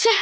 ಛೇ,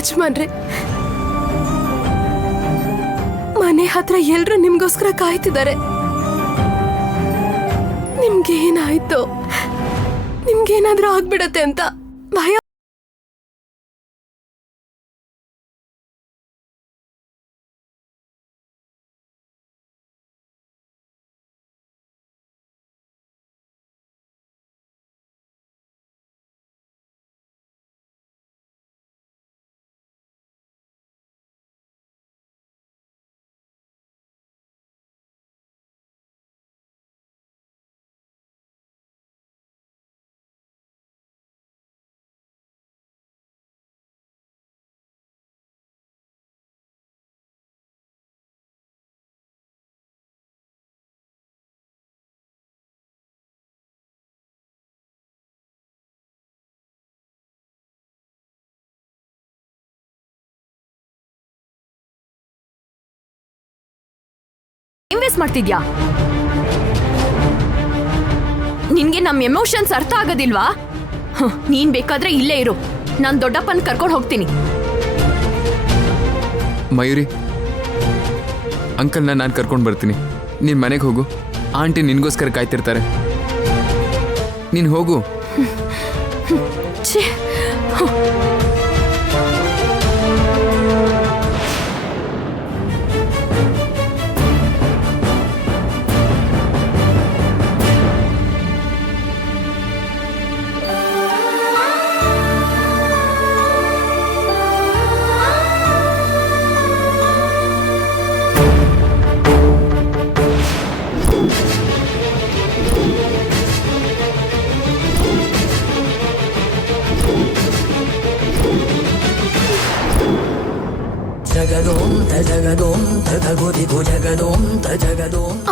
ಯಜಮಾನ್ರೆ, ಮನೆ ಹತ್ರ ಎಲ್ರು ನಿಮ್ಗೋಸ್ಕರ ಕಾಯ್ತಿದ್ದಾರೆ. ನಿಮ್ಗೇನಾಯ್ತು, ನಿಮ್ಗೇನಾದ್ರೂ ಆಗ್ಬಿಡತ್ತೆ ಅಂತ ಭಯ. ಇನ್ವೆಸ್ಟ್ ಮಾಡ್ತಿದ್ಯಾ? ನಿನ್ಗೆ ನಮ್ ಎಮೋಷನ್ಸ್ ಅರ್ಥ ಆಗೋದಿಲ್ವಾ? ನೀನ್ ಬೇಕಾದ್ರೆ ಇಲ್ಲೇ ಇರು, ನಾನ್ ದೊಡ್ಡಪ್ಪನ್ ಕರ್ಕೊಂಡು ಹೋಗ್ತೀನಿ. ಮಯೂರಿ, ಅಂಕಲ್ನ ನಾನು ಕರ್ಕೊಂಡು ಬರ್ತೀನಿ. ನೀನು ಮನೆಗೆ ಹೋಗು, ಆಂಟಿ ನಿನಗೋಸ್ಕರ ಕಾಯ್ತಿರ್ತಾರೆ. ನೀನು ಹೋಗು. ಛೇ,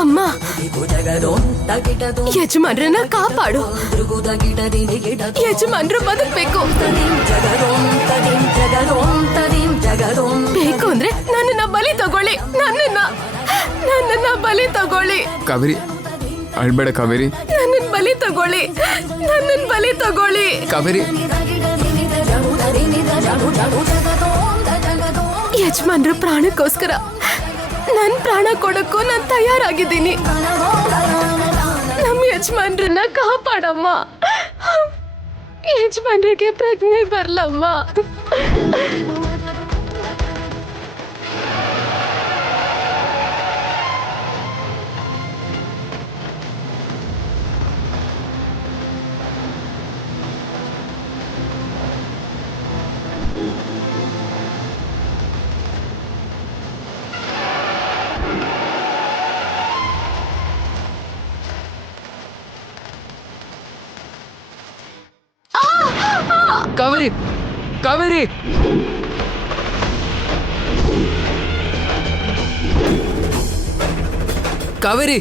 ಅಮ್ಮ, ಯಜಮಾನ್ರನ್ನ ಕಾಪಾಡು. ಯಜಮಾನ್ರು ಬದುಕ್ಬೇಕು. ಬೇಕು ಅಂದ್ರೆ ನನ್ನನ್ನ ಬಲಿ ತಗೊಳ್ಳಿ, ನನ್ನನ್ನ ಬಲಿ ತಗೊಳ್ಳಿ. ಕಾವೇರಿ, ಅಳ್ಬೇಡ ಕಾವೇರಿ. ನನ್ನನ್ನ ಬಲಿ ತಗೊಳ್ಳಿ, ನನ್ನನ್ನ ಬಲಿ ತಗೊಳ್ಳಿ. ಕಾವೇರಿ, ಯಜಮಾನ್ರ ಪ್ರಾಣಕ್ಕೋಸ್ಕರ ನನ್ ಪ್ರಾಣ ಕೊಡಕ್ಕೂ ನಾನ್ ತಯಾರಾಗಿದ್ದೀನಿ. ನಮ್ಮ ಯಜಮಾನ್ರನ್ನ ಕಾಪಾಡಮ್ಮ. ಯಜಮಾನ್ರಿಗೆ ಪ್ರಜ್ಞೆ ಬರ್ಲಮ್ಮ. ಕಾವೇರಿ ಕಾವೇರಿ ಕಾವೇರಿ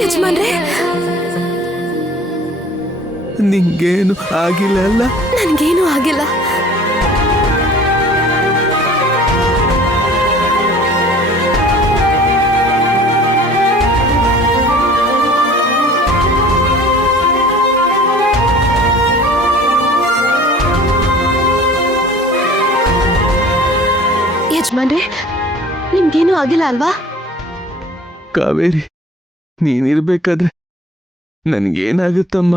ಯಜಮಾನ್ರೆ, ನಿಂಗೇನು ಆಗಿಲ್ಲ ಅಲ್ಲ? ನನ್ಗೇನು ಆಗಿಲ್ಲ. ಯಜಮಾನ್ರೆ, ನಿಮ್ಗೇನು ಆಗಿಲ್ಲ ಅಲ್ವಾ? ಕಾವೇರಿ, ನೀನಿರ್ಬೇಕಾದ್ರೆ ನನ್ಗೇನಾಗುತ್ತಮ್ಮ?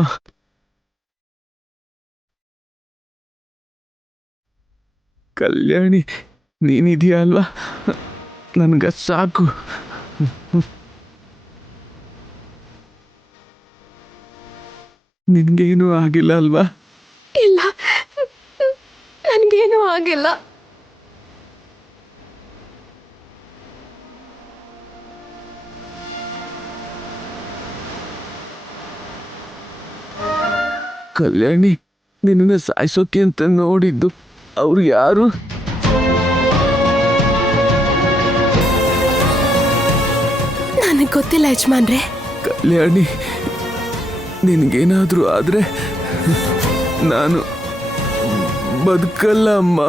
ಕಲ್ಯಾಣಿ ನೀನಿದೆಯಾ ಅಲ್ವಾ? ನನ್ಗ ಸಾಕು. ನಿನ್ಗೇನು ಆಗಿಲ್ಲ ಅಲ್ವಾ? ಇಲ್ಲ, ನನ್ಗೇನು ಆಗಿಲ್ಲ. ಕಲ್ಯಾಣಿ, ನಿನ್ನ ಸಾಯಿಸೋಕೆ ಅಂತ ನೋಡಿದ್ದು ಅವ್ರು ಯಾರು? ನನಗೆ ಗೊತ್ತಿಲ್ಲ ಯಜಮಾನ್ರೆ. ಕಲ್ಯಾಣಿ, ನಿನಗೇನಾದ್ರೂ ಆದ್ರೆ ನಾನು ಬದುಕಲ್ಲ ಅಮ್ಮ.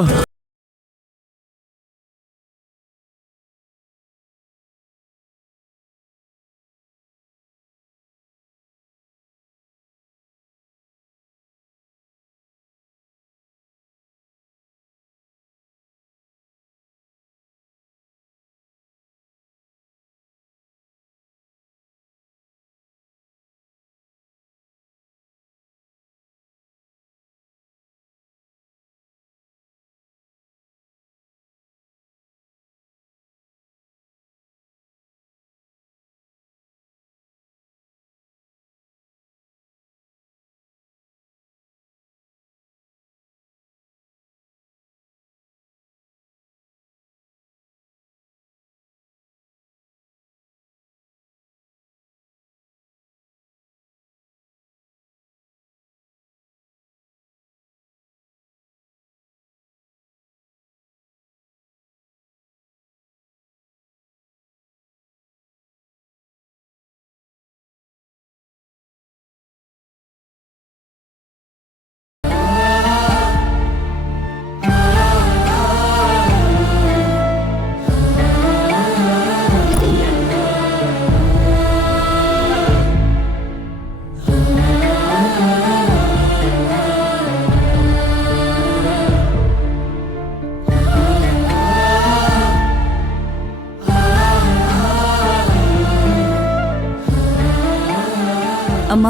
ಅಮ್ಮ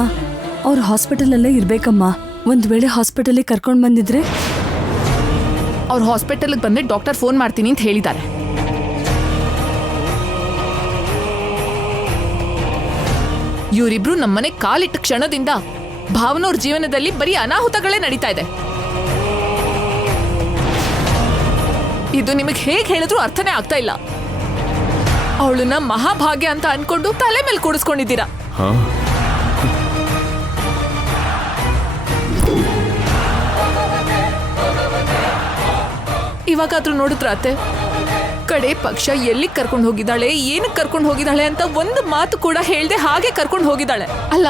ಅವ್ರು ಹಾಸ್ಪಿಟಲಲ್ಲೇ ಇರ್ಬೇಕಮ್ಮ. ಒಂದ್ ವೇಳೆ ಹಾಸ್ಪಿಟಲಿಗೆ ಕರ್ಕೊಂಡು ಬಂದಿದ್ರೆ? ಅವ್ರು ಹಾಸ್ಪಿಟಲ್ಗೆ ಬಂದ್ರೆ ಡಾಕ್ಟರ್ ಫೋನ್ ಮಾಡ್ತೀನಿ ಅಂತ ಹೇಳಿದ್ದಾರೆ. ಇವರಿಬ್ರು ನಮ್ಮನೆ ಕಾಲಿಟ್ಟ ಕ್ಷಣದಿಂದ ಭಾವನವ್ರ ಜೀವನದಲ್ಲಿ ಬರೀ ಅನಾಹುತಗಳೇ ನಡೀತಾ ಇದೆ. ಇದು ನಿಮಗೆ ಹೇಗೆ ಹೇಳಿದ್ರು ಅರ್ಥನೇ ಆಗ್ತಾ ಇಲ್ಲ. ಅವಳನ್ನ ಮಹಾಭಾಗ್ಯ ಅಂತ ಅನ್ಕೊಂಡು ತಲೆ ಮೇಲೆ ಕೂಡಿಸ್ಕೊಂಡಿದ್ದೀರಾ. ಇವಾಗಾದ್ರೂ ನೋಡಿದ್ರ ಅತ್ತೆ, ಕಡೆ ಪಕ್ಷ ಎಲ್ಲಿಗೆ ಕರ್ಕೊಂಡು ಹೋಗಿದ್ದಾಳೆ, ಏನಕ್ಕೆ ಕರ್ಕೊಂಡು ಹೋಗಿದ್ದಾಳೆ ಅಂತ ಒಂದು ಮಾತು ಕೂಡ ಹೇಳ್ದೆ ಹಾಗೆ ಕರ್ಕೊಂಡು ಹೋಗಿದ್ದಾಳೆ. ಅಲ್ಲ,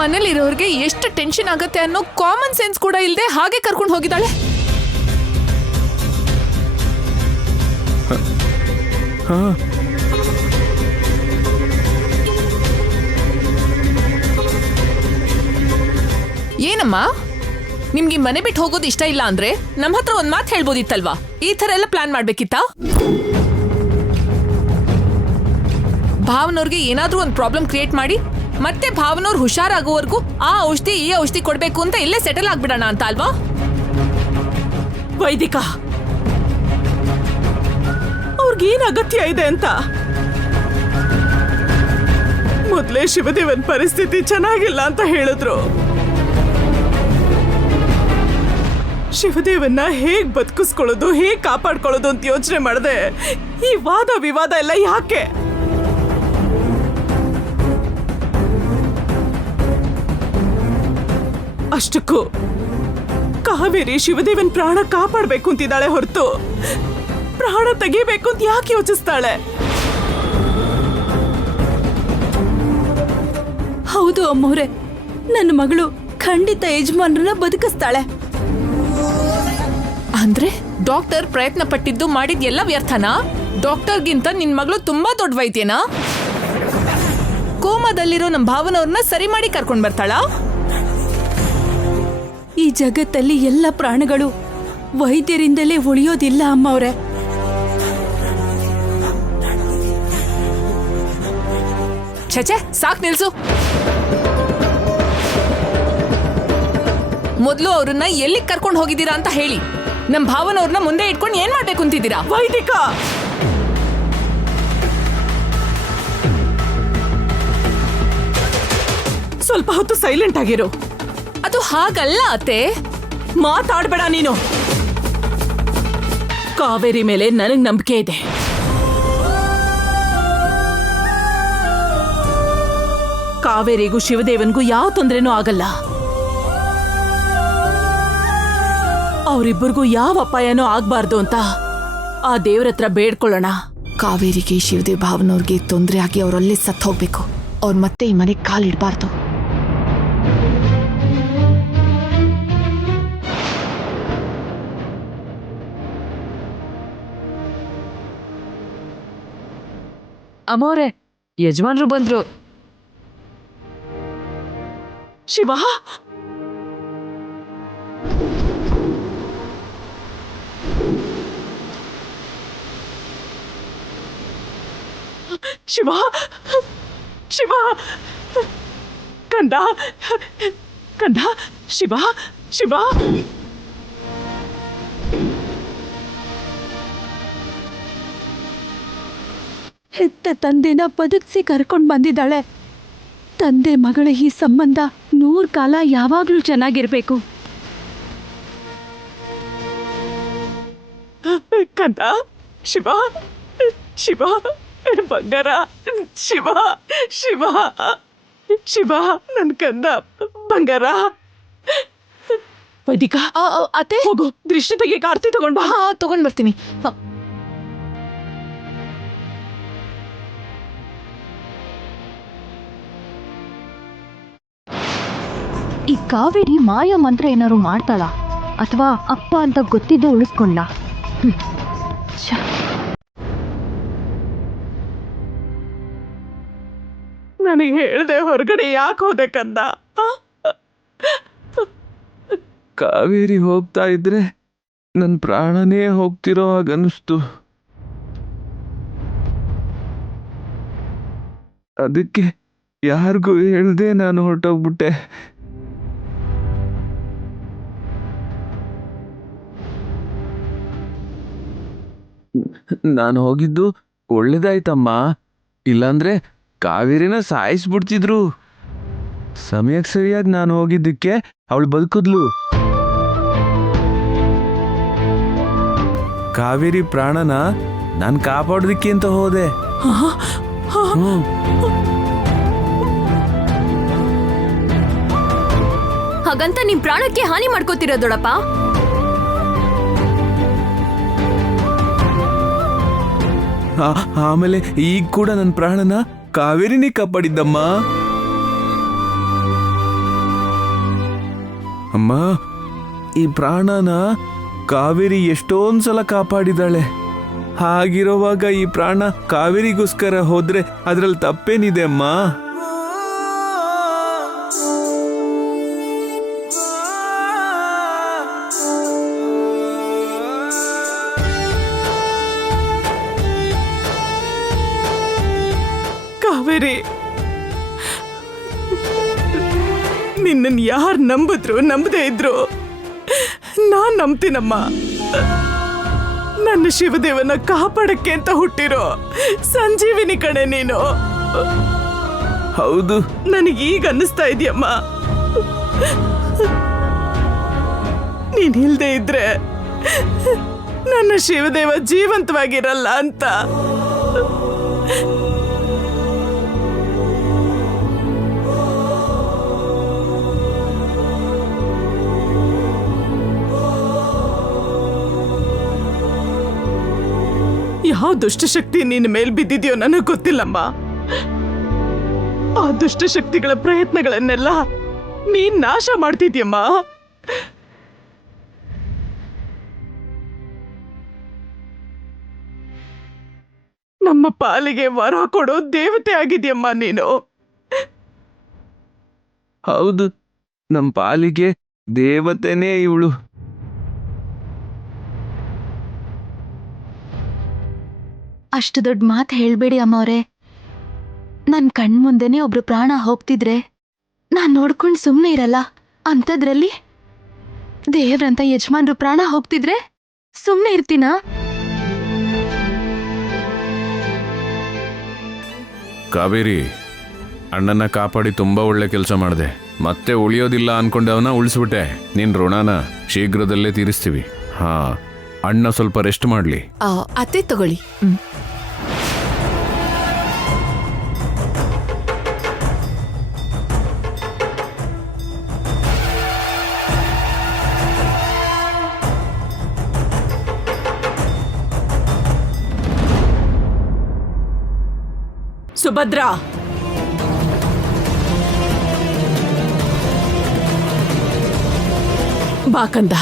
ಮನೇಲಿರೋರ್ಗೆ ಎಷ್ಟು ಟೆನ್ಷನ್ ಆಗತ್ತೆ ಅನ್ನೋ ಕಾಮನ್ ಸೆನ್ಸ್ ಕೂಡ ಇಲ್ಲದೆ ಹಾಗೆ ಕರ್ಕೊಂಡು ಹೋಗಿದ್ದಾಳೆ. ಏನಮ್ಮ, ನಿಮ್ಗೆ ಮನೆ ಬಿಟ್ಟು ಹೋಗೋದು ಇಷ್ಟ ಇಲ್ಲ ಅಂದ್ರೆ ನಮ್ಮ ಹತ್ರ ಒಂದ್ ಮಾತು ಹೇಳ್ಬೋದಿತ್ತಲ್ವಾ? ಈ ತರ ಎಲ್ಲ ಪ್ಲಾನ್ ಮಾಡ್ಬೇಕಿತ್ತಾ? ಭಾವನವ್ರಿಗೆ ಏನಾದ್ರೂ ಒಂದು ಪ್ರಾಬ್ಲಮ್ ಕ್ರಿಯೇಟ್ ಮಾಡಿ ಮತ್ತೆ ಭಾವನವ್ರು ಹುಷಾರಾಗೋವರೆಗೂ ಆ ಔಷಧಿ ಈ ಔಷಧಿ ಕೊಡ್ಬೇಕು ಅಂತ ಇಲ್ಲೇ ಸೆಟಲ್ ಆಗ್ಬಿಡೋಣ ಅಂತ ಅಲ್ವಾ? ವೈದಿಕ, ಅವ್ರಿಗೇನ್ ಅಗತ್ಯ ಇದೆ ಅಂತ ಮೊದಲೇ ಶಿವದೇವನ್ ಪರಿಸ್ಥಿತಿ ಚೆನ್ನಾಗಿಲ್ಲ ಅಂತ ಹೇಳಿದ್ರು. ಶಿವದೇವನ್ನ ಹೇಗ್ ಬದುಕಿಸ್ಕೊಳ್ಳೋದು, ಹೇಗ್ ಕಾಪಾಡ್ಕೊಳ್ಳೋದು ಅಂತ ಯೋಚನೆ ಮಾಡದೆ ಈ ವಾದ ವಿವಾದ ಎಲ್ಲ ಯಾಕೆ? ಅಷ್ಟಕ್ಕೂ ಕಾವೇರಿ ಶಿವದೇವನ್ ಪ್ರಾಣ ಕಾಪಾಡ್ಬೇಕು ಅಂತಿದ್ದಾಳೆ ಹೊರತು ಪ್ರಾಣ ತೆಗಿಬೇಕು ಅಂತ ಯಾಕೆ ಯೋಚಿಸ್ತಾಳೆ? ಹೌದು ಅಮ್ಮವ್ರೆ, ನನ್ನ ಮಗಳು ಖಂಡಿತ ಯಜಮಾನ್ರನ್ನ ಬದುಕಿಸ್ತಾಳೆ. ಅಂದ್ರೆ ಡಾಕ್ಟರ್ ಪ್ರಯತ್ನ ಪಟ್ಟಿದ್ದು ಮಾಡಿದ್ ಎಲ್ಲ ವ್ಯರ್ಥನಾ? ಡಾಕ್ಟರ್ಗಿಂತ ನಿನ್ ಮಗಳು ತುಂಬಾ ದೊಡ್ಡ ವೈದ್ಯನಾ? ಕೋಮಾದಲ್ಲಿರೋ ನಮ್ ಭಾವನವ್ರನ್ನ ಸರಿ ಮಾಡಿ ಕರ್ಕೊಂಡ್ ಬರ್ತಾಳಾ? ಈ ಜಗತ್ತಲ್ಲಿ ಎಲ್ಲ ಪ್ರಾಣಿಗಳು ವೈದ್ಯರಿಂದಲೇ ಉಳಿಯೋದಿಲ್ಲ ಅಮ್ಮವ್ರೆ. ಛೆ, ಸಾಕ್ ನಿಲ್ಸು. ಮೊದ್ಲು ಅವ್ರನ್ನ ಎಲ್ಲಿಗೆ ಕರ್ಕೊಂಡು ಹೋಗಿದ್ದೀರಾ ಅಂತ ಹೇಳಿ. ನಮ್ ಭಾವನವ್ರನ್ನ ಮುಂದೆ ಇಟ್ಕೊಂಡು ಏನ್ ಮಾಡ್ಬೇಕು ಅಂತಿದ್ದೀರಾ? ವೈದಿಕ, ಸ್ವಲ್ಪ ಹೊತ್ತು ಸೈಲೆಂಟ್ ಆಗಿರು. ಅದು ಹಾಗಲ್ಲ ಅತ್ತೆ. ಮಾತಾಡ್ಬೇಡ ನೀನು. ಕಾವೇರಿ ಮೇಲೆ ನನಗ್ ನಂಬಿಕೆ ಇದೆ. ಕಾವೇರಿಗೂ ಶಿವದೇವನ್ಗೂ ಯಾವ ತೊಂದ್ರೆನೂ ಆಗಲ್ಲ. ಅವರಿಬ್ಬರಿಗೂ ಯಾವ ಅಪಾಯನೂ ಆಗ್ಬಾರ್ದು ಅಂತ ಆ ದೇವ್ರ ಹತ್ರ ಬೇಡ್ಕೊಳ್ಳೋಣ. ಕಾವೇರಿಗೆ ಶಿವದೇವ್ ಭಾವನವ್ರಿಗೆ ತೊಂದರೆ ಆಗಿ ಅವರಲ್ಲೇ ಸತ್ತು ಹೋಗ್ಬೇಕು. ಅವ್ರು ಮತ್ತೆ ಈ ಮನೆಗೆ ಕಾಲಿಡಬಾರ್ದು. ಅಮ್ಮೋರೆ, ಯಜಮಾನ್ರು ಬಂದ್ರು. ಶಿವ, ಶಿವ, ಶಿವ, ಕಂದ, ಕಂದ, ಶಿವ, ಶಿವ. ಹೆತ್ತ ತಂದೆನ ಬದುಕಿಸಿ ಕರ್ಕೊಂಡು ಬಂದಿದ್ದಾಳೆ. ತಂದೆ ಮಗಳ ಈ ಸಂಬಂಧ 100 ಕಾಲ ಯಾವಾಗ್ಲೂ ಚೆನ್ನಾಗಿರ್ಬೇಕು. ಕಂದ, ಶಿವ, ಶಿವ, ಬಂಗಾರ, ಶಿವ, ಶಿವ, ಶಿವ, ನನ್ ಕಂದ ಬಂಗಾರ. ವೈದಿಕ, ಅತ್ತೆ, ಹೋಗು, ದೃಷ್ಟಿ ತೆಗಿಯಕ್ಕೆ ಆರ್ತಿ ತಗೊಂಡ್ ಬಾ. ತಗೊಂಡ್ ಬರ್ತೀನಿ. ಈ ಕಾವೇರಿ ಮಾಯ ಮಂತ್ರ ಏನಾದ್ರು ಮಾಡ್ತಾಳ ಅಥವಾ ಅಪ್ಪ ಅಂತ ಗೊತ್ತಿದ್ದು ಉಳಿಸ್ಕೊಂಡ? ನನಗೆ ಹೇಳ್ದೆ ಹೊರಗಡೆ ಯಾಕೆ ಹೋದೆ ಕಂದ? ಕಾವೇರಿ ಹೋಗ್ತಾ ಇದ್ರೆ ನನ್ನ ಪ್ರಾಣನೇ ಹೋಗ್ತಿರೋ ಹಾಗನ್ನಿಸ್ತು. ಅದಕ್ಕೆ ಯಾರಿಗೂ ಹೇಳ್ದೆ ನಾನು ಹೊರಟೋಗ್ಬಿಟ್ಟೆ. ನಾನು ಹೋಗಿದ್ದು ಒಳ್ಳೇದಾಯ್ತಮ್ಮ, ಇಲ್ಲಾಂದ್ರೆ ಕಾವೇರಿನ ಸಾಯಿಸ್ಬಿಡ್ತಿದ್ರು. ಸಮಯಕ್ಕೆ ಸರಿಯಾಗಿ ನಾನು ಹೋಗಿದ್ದಕ್ಕೆ ಅವಳು ಬದುಕಿದ್ಲು. ಕಾವೇರಿ ಪ್ರಾಣನ ನಾನು ಕಾಪಾಡೋದಕ್ಕೆ ಅಂತ ಹೋದೆ. ಹಾಗಂತ ನಿಮ್ ಪ್ರಾಣಕ್ಕೆ ಹಾನಿ ಮಾಡ್ಕೋತಿರೋ ದೊಡ್ಡಪ್ಪ. ಆಮೇಲೆ ಈಗ ಕೂಡ ನನ್ನ ಪ್ರಾಣನ ಕಾವೇರಿನೇ ಕಾಪಾಡಿದ್ದಮ್ಮ. ಅಮ್ಮ, ಈ ಪ್ರಾಣನ ಕಾವೇರಿ ಎಷ್ಟೊಂದ್ಸಲ ಕಾಪಾಡಿದಾಳೆ. ಹಾಗಿರೋವಾಗ ಈ ಪ್ರಾಣ ಕಾವೇರಿಗೋಸ್ಕರ ಹೋದ್ರೆ ಅದ್ರಲ್ಲಿ ತಪ್ಪೇನಿದೆ ಅಮ್ಮ? ಕಾವೇರಿ, ನಿನ್ನನ್ನು ಯಾರು ನಂಬಿದ್ರು ನಂಬದೇ ಇದ್ರು ನಾನ್ ನಂಬ್ತೀನಮ್ಮ. ನನ್ನ ಶಿವದೇವನ ಕಾಪಾಡಕ್ಕೆ ಅಂತ ಹುಟ್ಟಿರೋ ಸಂಜೀವಿನಿ ಕಣೆ ನೀನು. ಹೌದು, ನನಗೀಗ ಅನ್ನಿಸ್ತಾ ಇದೆಯಮ್ಮ, ನೀನ್ ಇಲ್ದೇ ಇದ್ರೆ ನನ್ನ ಶಿವದೇವ ಜೀವಂತವಾಗಿರಲ್ಲ ಅಂತ. ಯಾವ ದುಷ್ಟಶಕ್ತಿ ನಿನ್ನ ಮೇಲ್ ಬಿದ್ದಿದೆಯೋ ನನಗೆ ಗೊತ್ತಿಲ್ಲಮ್ಮ. ಆ ದುಷ್ಟಶಕ್ತಿಗಳ ಪ್ರಯತ್ನಗಳನ್ನೆಲ್ಲ ನೀನ್ ನಾಶ ಮಾಡ್ತಿದ್ಯಮ್ಮ. ನಮ್ಮ ಪಾಲಿಗೆ ವರ ಕೊಡೋ ದೇವತೆ ಆಗಿದ್ಯಮ್ಮ ನೀನು. ಹೌದು, ನಮ್ಮ ಪಾಲಿಗೆ ದೇವತೆನೇ ಇವಳು. ಅಷ್ಟು ದೊಡ್ಡ ಮಾತು ಹೇಳ್ಬೇಡಿ ಅಮ್ಮವ್ರೆ. ನನ್ನ ಕಣ್ಮುಂದೆನೆ ಒಬ್ರು ಪ್ರಾಣ ಹೋಗ್ತಿದ್ರೆ ನಾನ್ ನೋಡ್ಕೊಂಡು ಸುಮ್ಮನೆ ಇರಲ್ಲ. ಅಂಥದ್ರಲ್ಲಿ ದೇವ್ರಂತ ಯಜಮಾನ್ರು ಪ್ರಾಣ ಹೋಗ್ತಿದ್ರೆ ಸುಮ್ಮನೆ ಇರ್ತೀನಾ? ಕಾವೇರಿ, ಅಣ್ಣನ ಕಾಪಾಡಿ ತುಂಬಾ ಒಳ್ಳೆ ಕೆಲಸ ಮಾಡಿದೆ. ಮತ್ತೆ ಉಳಿಯೋದಿಲ್ಲ ಅನ್ಕೊಂಡವನ ಉಳಿಸ್ಬಿಟ್ಟೆ. ನಿನ್ ಋಣನ ಶೀಘ್ರದಲ್ಲೇ ತೀರಿಸ್ತೀವಿ. ಹಾ, ಅಣ್ಣ ಸ್ವಲ್ಪ ರೆಸ್ಟ್ ಮಾಡ್ಲಿ. ಅತ್ತೆ ತಗೊಳ್ಳಿ. ಸುಭದ್ರಾ, ಬಾಕಂದ.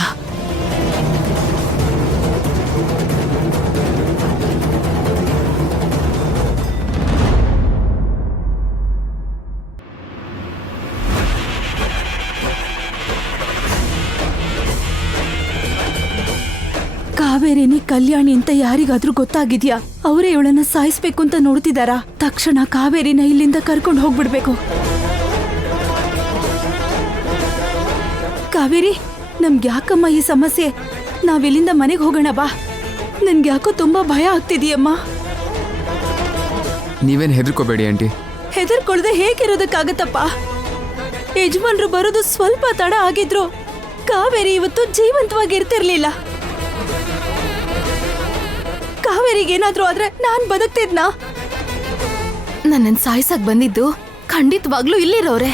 ಕಾವೇರಿನಿ ಕಲ್ಯಾಣಿ ಅಂತ ಯಾರಿಗಾದ್ರೂ ಗೊತ್ತಾಗಿದ್ಯಾ? ಅವರೇ ಇವಳನ್ನ ಸಾಯಿಸ್ಬೇಕು ಅಂತ ನೋಡ್ತಿದಾರಾ? ತಕ್ಷಣ ಕಾವೇರಿನ ಇಲ್ಲಿಂದ ಕರ್ಕೊಂಡು ಹೋಗ್ಬಿಡ್ಬೇಕು. ಕಾವೇರಿ, ನಮ್ಗೆ ಯಾಕಮ್ಮ ಈ ಸಮಸ್ಯೆ? ನಾವಿಲ್ಲಿಂದ ಮನೆಗೆ ಹೋಗೋಣ ಬಾ. ನನ್ಗೆ ಯಾಕೋ ತುಂಬಾ ಭಯ ಆಗ್ತಿದೀಯಮ್ಮ. ನೀವೇನು ಹೆದರ್ಕೋಬೇಡಿ ಆಂಟಿ. ಹೆದರ್ಕೊಳ್ದೆ ಹೇಗಿರೋದಕ್ಕಾಗತ್ತಪ್ಪ? ಯಜಮಾನ್ರು ಬರೋದು ಸ್ವಲ್ಪ ತಡ ಆಗಿದ್ರು ಕಾವೇರಿ ಇವತ್ತು ಜೀವಂತವಾಗಿರ್ತಿರ್ಲಿಲ್ಲ. ಕಾವೇರಿಗೇನಾದ್ರೂ ಆದ್ರೆ ನಾನ್ ಬದುಕ್ತಿದ್ನಾ? ನನ್ನನ್ ಸಾಯ್ಸಕ್ ಬಂದಿದ್ದು ಖಂಡಿತವಾಗ್ಲೂ ಇಲ್ಲಿರೋರೆ.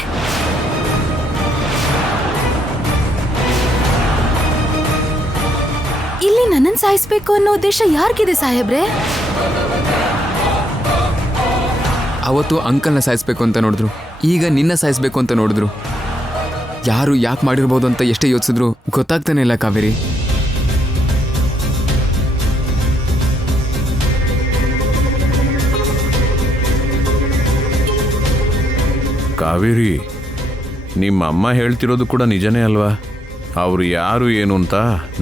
ಇಲ್ಲಿ ನನ್ನನ್ ಸಾಯಿಸ್ಬೇಕು ಅನ್ನೋ ಉದ್ದೇಶ ಯಾರಿಗಿದೆ ಸಾಹೇಬ್ರೆ? ಅವತ್ತು ಅಂಕಲ್ನ ಸಾಯಿಸ್ಬೇಕು ಅಂತ ನೋಡಿದ್ರು, ಈಗ ನಿನ್ನ ಸಾಯಿಸ್ಬೇಕು ಅಂತ ನೋಡಿದ್ರು. ಯಾರು ಯಾಕೆ ಮಾಡಿರ್ಬೋದು ಅಂತ ಎಷ್ಟೇ ಯೋಚಿಸಿದ್ರು ಗೊತ್ತಾಗ್ತಾನೆ ಇಲ್ಲ ಕಾವೇರಿ. ಕಾವೇರಿ, ನಿಮ್ಮ ಅಮ್ಮ ಹೇಳ್ತಿರೋದು ಕೂಡ ನಿಜನೇ ಅಲ್ವಾ? ಅವರು ಯಾರು ಏನು ಅಂತ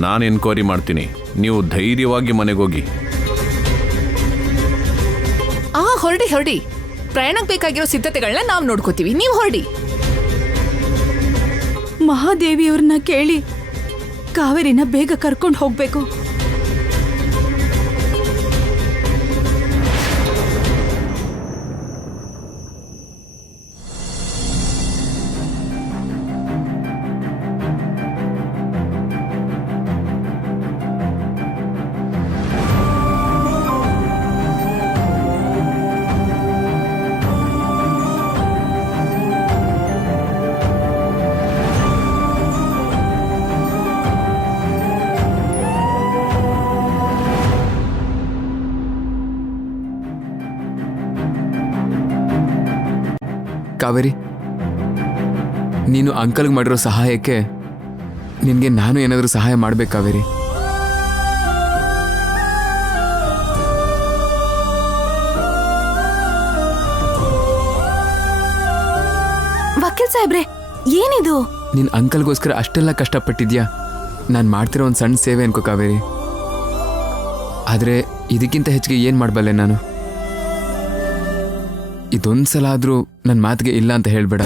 ನಾನು ಎನ್ಕ್ವೈರಿ ಮಾಡ್ತೀನಿ. ನೀವು ಧೈರ್ಯವಾಗಿ ಮನೆಗೋಗಿ. ಹೊರಡಿ ಹೊರಡಿ. ಪ್ರಯಾಣಕ್ಕೆ ಬೇಕಾಗಿರೋ ಸಿದ್ಧತೆಗಳನ್ನ ನಾವು ನೋಡ್ಕೋತೀವಿ, ನೀವು ಹೊರಡಿ. ಮಹಾದೇವಿಯವ್ರನ್ನ ಕೇಳಿ ಕಾವೇರಿನ ಬೇಗ ಕರ್ಕೊಂಡು ಹೋಗ್ಬೇಕು. ಕಾವೇರಿ, ನೀನು ಅಂಕಲ್ಗೆ ಮಾಡಿರೋ ಸಹಾಯಕ್ಕೆ ನಿನಗೆ ನಾನು ಏನಾದರೂ ಸಹಾಯ ಮಾಡ್ಬೇಕು ಕಾವೇರಿ. ವಕೀಲ್ ಸಾಹೇಬ್ರೆ, ಏನಿದು? ನಿನ್ನ ಅಂಕಲ್ಗೋಸ್ಕರ ಅಷ್ಟೆಲ್ಲ ಕಷ್ಟಪಟ್ಟಿದ್ಯಾ, ನಾನು ಮಾಡ್ತಿರೋ ಒಂದು ಸಣ್ಣ ಸೇವೆ ಅನ್ಕೋ ಕಾವೇರಿ. ಆದರೆ ಇದಕ್ಕಿಂತ ಹೆಚ್ಚಿಗೆ ಏನು ಮಾಡಬಲ್ಲೆ ನಾನು? ಇದೊಂದು ಸಲ ಆದರೂ ನನ್ನ ಮಾತಿಗೆ ಇಲ್ಲ ಅಂತ ಹೇಳಬೇಡ.